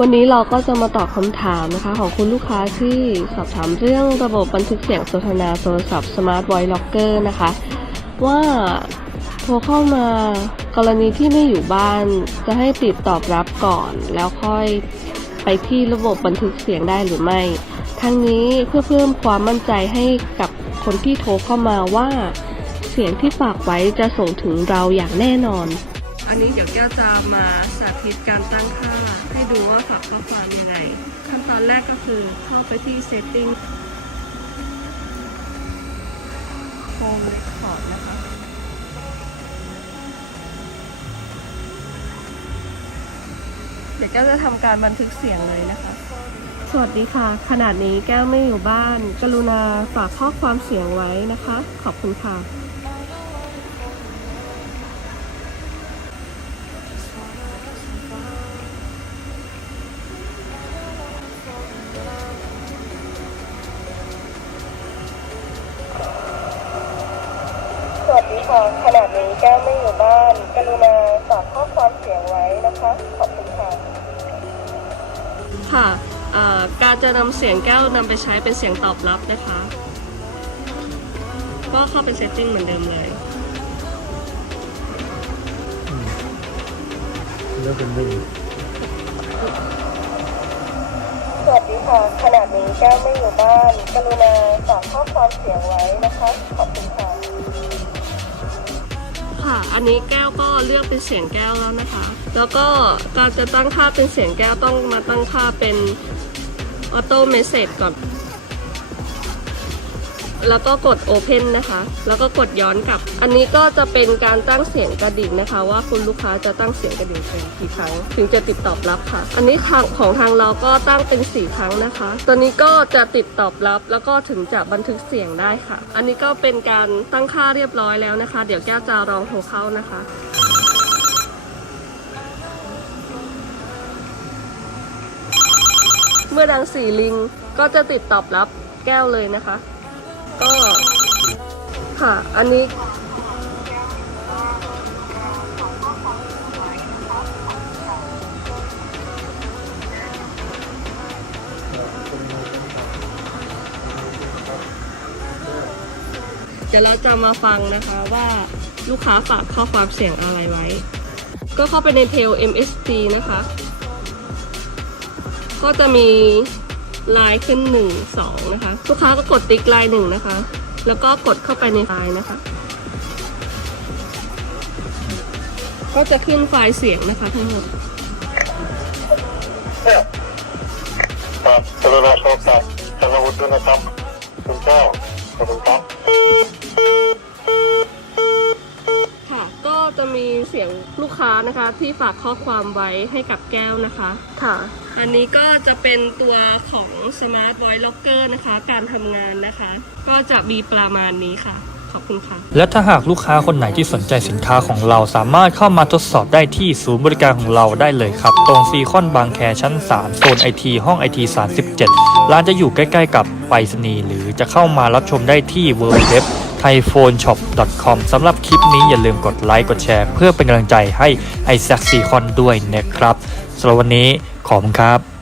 วันนี้เราก็จะมาตอบคำถามนะคะ ของคุณลูกค้าที่สอบถามเรื่องระบบบันทึกเสียงสนทนาโทรศัพท์ Smart Voice Locker นะคะ ว่าโทรเข้ามากรณีที่ไม่อยู่บ้านจะให้ติดตอบรับก่อน แล้วค่อยไปที่ระบบบันทึกเสียงได้หรือไม่ ทั้งนี้เพื่อเพิ่มความมั่นใจให้กับคนที่โทรเข้ามาว่า เสียงที่ฝากไว้จะส่งถึงเราอย่างแน่นอน อันนี้เดี๋ยวแก้วจะมาสาธิตการตั้งค่า ให้ดูว่าฝากข้อความยังไง ขั้นตอนแรกก็คือเข้าไปที่ setting home record นะคะ เดี๋ยวแก้วจะทำการบันทึกเสียงเลยนะคะ สวัสดีค่ะ ขนาดนี้แก้วไม่อยู่บ้าน กรุณาฝากข้อความเสียงไว้นะคะ ขอบคุณค่ะ ค่ะขณะนี้แก้วไม่อยู่บ้าน กรุณาฝากข้อความเสียงไว้นะคะ ขอบคุณค่ะ ค่ะเอ่อการจะนำเสียงแก้วนำไปใช้เป็นเสียงตอบรับนะคะ ก็เข้าเป็น setting เหมือนเดิมเลย เลือกเป็นหนึ่งสวัสดีค่ะ ขณะนี้แก้วไม่อยู่บ้าน กรุณาฝากข้อความเสียงไว้นะคะ ขอบคุณค่ะ ค่ะ อันนี้แก้วก็เลือกเป็นเสียงแก้วแล้วนะคะ แล้วก็การจะตั้งค่าเป็นเสียงแก้วต้องมาตั้งค่าเป็นออโต้เมสเซจก่อน แล้วก็กด Open นะคะ แล้วก็กดย้อนกลับ อันนี้ก็จะเป็นการตั้งเสียงกระดิ่งนะคะ ว่าคุณลูกค้าจะตั้งเสียงกระดิ่งเป็นกี่ครั้ง ถึงจะติดตอบรับค่ะ อันนี้ทางของทางเราก็ตั้งเป็น 4 ครั้งนะคะ ตัวนี้ก็จะติดตอบรับแล้วก็ถึงจะบันทึกเสียงได้ค่ะ อันนี้ก็เป็นการตั้งค่าเรียบร้อยแล้วนะคะ เดี๋ยวแก้วจะลองโทรเข้านะคะเมื่อดังสี่ลิงก็จะติดตอบรับแก้วเลยนะคะ ค่ะ อันนี้ เดี๋ยวเราจะมาฟังนะคะว่าลูกค้าฝากข้อความเสียงอะไรไว้ ก็เข้าไปในเทล MSG นะคะ ก็จะมีไลน์ขึ้น 1 2 นะคะ ลูกค้าก็กดติ๊กไลน์หนึ่งนะคะ แล้วก็กดเข้าไปในไฟล์นะคะ ก็จะขึ้นไฟล์เสียงนะคะทั้งหมดครับกรุณาโทรศัพท์ธนวุฒิด้วยนะครับคุณเจ้าขอบคุณครับ ค่ะ ก็ จะมีเสียงลูกค้านะคะ ที่ฝากข้อความไว้ให้กับแก้วนะคะค่ะ อันนี้ก็จะเป็นตัวของ Smart Voice Locker นะคะ การทำงานนะคะ ก็จะมีประมาณนี้ค่ะขอบคุณค่ะ และถ้าหากลูกค้าคนไหนที่สนใจสินค้าของเราสามารถเข้ามาทดสอบได้ที่ศูนย์บริการของเราได้เลยครับ ตรงซีคอนบางแคชั้น 3 โซนไอทีห้องไอที37 ร้านจะอยู่ใกล้ ๆ กับไปรษณีย์หรือจะเข้ามารับชมได้ที่ w w w i p h o n e s h o p c o m สำหรับคลิปนี้อย่าลืมกดไลค์กดแชร์ เพื่อเป็นกำลังใจให้ไอแซคซีคอนด้วยนะครับสำหรับวันนี้ขอบคุณครับ